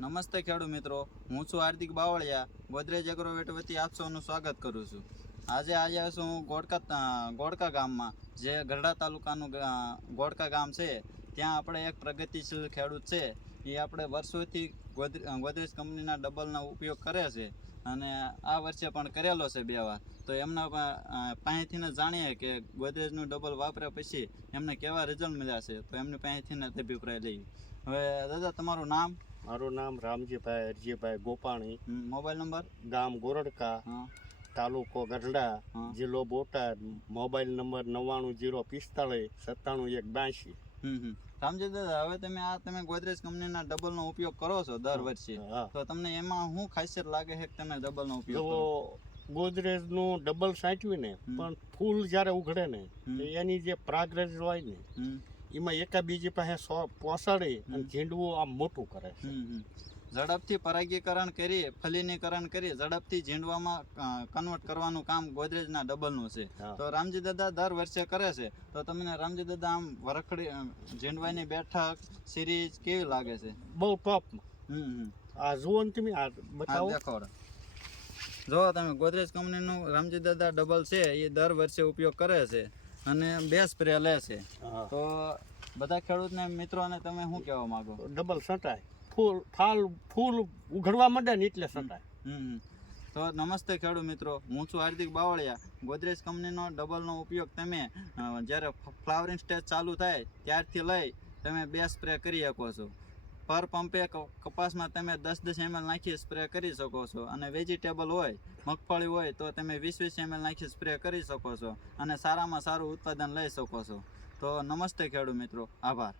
નમસ્તે ખેડૂત મિત્રો, હું છું હાર્દિક બાવળિયા. ગોદરેજ એગ્રોવેટ વતી આપ સૌનું સ્વાગત કરું છું. આજે આવ્યા છું ગોળકા ગામમાં, જે ગઢડા તાલુકાનું ગોળકા ગામ છે. ત્યાં આપણે એક પ્રગતિશીલ ખેડૂત છે. એ આપણે વર્ષોથી ગોદરેજ કંપનીના ડબલનો ઉપયોગ કરે છે અને આ વર્ષે પણ કરેલો છે 2 વાર. તો એમના પાસેથી જાણીએ કે ગોદરેજનું ડબલ વાપર્યા પછી એમને કેવા રિઝલ્ટ મળ્યા છે. તો એમની પાસેથી અભિપ્રાય લઈએ. હવે દાદા, તમારું નામ? મારું નામ રામજીભાઈ હરજીભાઈ ગોપાણી, મોબાઈલ નંબર? ગામ ગોરડકા, તાલુકો ગઢડા, જિલ્લો બોટાદ. Mobile number 9905457182. રામજી દાદા, હવે તમે ગોદરેજ કંપનીના ડબલનો ઉપયોગ કરો છો દર વર્ષે, તો તમને એમાં શું ખાસિયત લાગે છે કે તમે ડબલનો ઉપયોગ કરો? ગોદરેજનું ડબલ સાચવી ને પણ ફૂલ જ્યારે ઉઘડે ને એની જે પ્રાગ્રેજ હોય ને એમાં એકાબીજી પાસે પોસાડી અને ઝીંડવું આમ મોટું કરે છે. ઝડપથી પરાગીકરણ કરી, ફલીનીકરણ કરી ઝડપથી ઝીંડવામાં કન્વર્ટ કરવાનું કામ ગોદરેજના ડબલનું છે. તો રામજી દાદા દર વર્ષે કરે છે, તો તમને રામજી દાદા આમ વરખડી ઝીંડવાની બેઠક સિરીઝ કેવી લાગે છે? બહુ ટોપ. આ જુઓ ને તમે, આ બતાવો. દેખાડો. જો તમે ગોદરેજ કંપનીનું રામજી દાદા ડબલ છે, એ દર વર્ષે ઉપયોગ કરે છે અને 2 સ્પ્રે લે છે. તો બધા ખેડૂતને મિત્રોને તમે શું કહેવા માંગો? ડબલ સટાય, ફૂલ ઉઘડવા માંડે ને એટલે સટાય. તો નમસ્તે ખેડૂત મિત્રો, હું છું હાર્દિક બાવળિયા. ગોદરેજ કંપનીનો ડબલનો ઉપયોગ તમે જ્યારે ફ્લાવરિંગ સ્ટેજ ચાલુ થાય ત્યારથી લઈ તમે 2 સ્પ્રે કરી શકો છો. પર પંપે કપાસમાં તમે 10-10 ml નાખી સ્પ્રે કરી શકો છો, અને વેજીટેબલ હોય, મગફળી હોય તો તમે 20-20 ml નાખી સ્પ્રે કરી શકો છો અને સારામાં સારું ઉત્પાદન લઈ શકો છો. તો નમસ્તે ખેડૂત મિત્રો, આભાર.